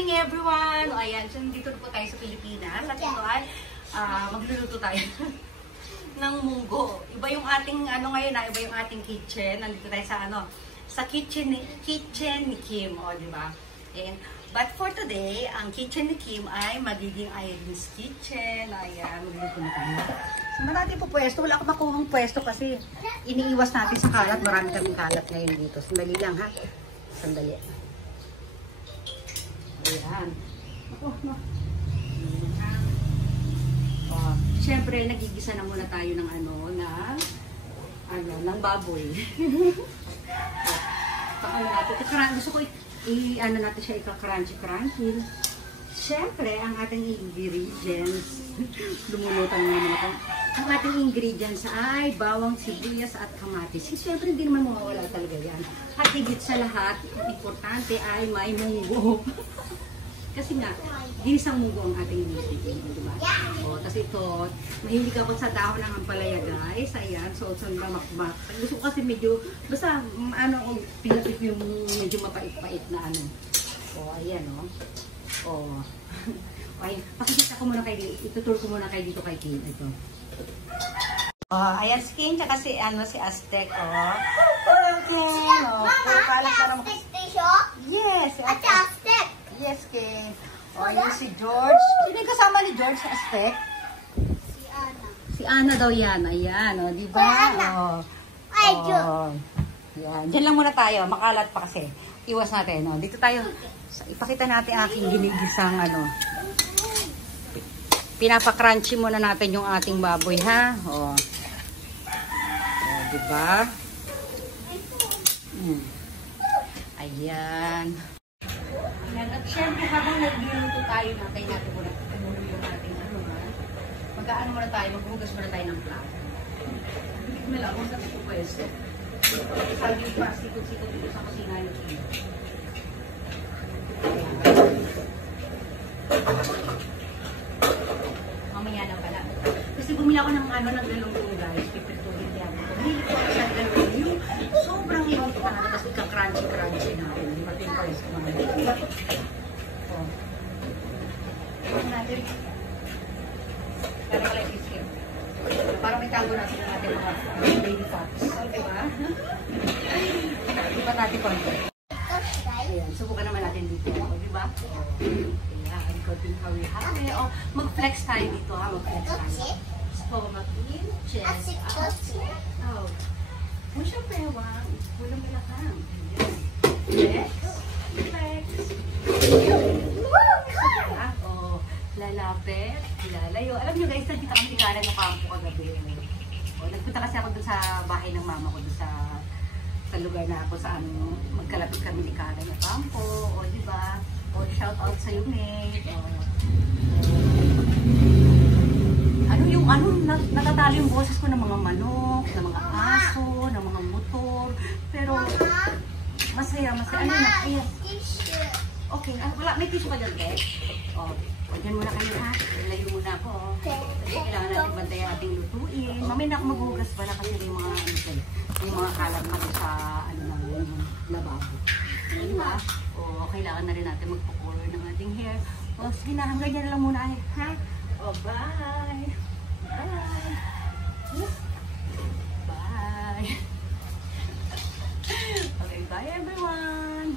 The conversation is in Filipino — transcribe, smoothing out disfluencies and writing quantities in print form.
morning everyone! O ayan, so dito po tayo sa Pilipinas. At ito ay magluluto tayo ng munggo. Iba yung ating ngayon iba yung ating kitchen. Nandito tayo sa kitchen ni Kim, o di ba? But for today, ang kitchen ni Kim ay magiging Irene's kitchen. Ayan, magluluto na tayo. So natin po pwesto. Wala akong makuhang pwesto kasi iniiwas natin sa kalat. Marami kaming kalat ngayon dito. Sandali lang ha. Sandali. Ayan. Siyempre, nagigisa na muna tayo ng ng baboy. Gusto ko natin siya ika-crunchy. Siyempre, ang ating ingredients, lumulutan nga naman. Ang ating ingredients ay bawang, sibuyas at kamatis. Siyempre, hindi naman mawawala talaga yan. At higit sa lahat, ang importante ay may munggo. Kasi nga, ginisang munggo ang ating ingredients, diba? O, tapos ito, mahilig ako sa dahon ng ampalaya, guys. Ayan, so, makmak. Gusto ko kasi medyo, basta, pinapit yung medyo mapait-pait na O, ayan, o. O. Okay, pakikita ko muna itutur ko muna kayo dito kay Kim. Ito. Ayan si Kim, tsaka si Aztec, o. Hello, Kim. Mama, si Aztec siya? Yes, si Aztec. Yes, Kim. O, yun si George. Sino yung kasama ni George, si Aztec? Si Ana. Si Ana daw yan. Ayan, o, diba? O. Ay, George. Yan. Diyan lang muna tayo. Makalat pa kasi. Iwas natin. O. Dito tayo. Ipakita natin aking ginigisang pinapa-crunchy muna natin yung ating baboy, ha? O. O, diba? Ayan. At syempre, habang nagluluto tayo, natin muna yung ating mag-aano muna tayo, maghugas muna tayo ng plato. Hindi ko lang kung saan ito pwesto. Sabi yung sikot-sikot dito sa kusina yung kino. Mamaya na pala. Kasi bumili ako ng galunggong, guys. Pipirtuhin yan. Bumili ko sa galunggong. Sobrang hirap ka na. Tapos ika-crunchy natin. Hindi pa pinpalis ko naman. O. Ito natin. Para pala isip. Para may tago natin ng ating mga baby pops. Diba? Iba natin konti. Ayan. Subukan naman natin dito. Diba? Ayan. Konting hawi-hawi. O, mag-flex tayo dito, ha? Mag-flex tayo. Stomach in, chest out. Out. O, syempre, walang malakang. Ayan. Flex. Flex. O, lalapit. Lalayo. Alam nyo guys, nagkita kami ikalan ng kampo kagabi. O, nagpunta kasi ako dun sa bahay ng mama ko, dun sa lugar na ako saan magkalapit kami ni Karen na kampo. O, diba? O, shout out sa iyo, mate. Natatalo yung boses ko ng mga manok, ng mga aso, ng mga motor. Pero, masaya. Ano na? Ayan. Okay. Wala, may tissue ka dyan, guys. O, dyan muna kayo, ha? Layo muna ako. Kasi kailangan natin bantayan ating lutuin. Mamaya na ako maghugas pala kasi yung mga kalat pa sa lababo. Diba? O, kailangan na rin natin magpo-color ng ating hair. O, sige na, hanggang dyan lang muna, ha? O, bye! Bye! Bye! Okay, bye everyone!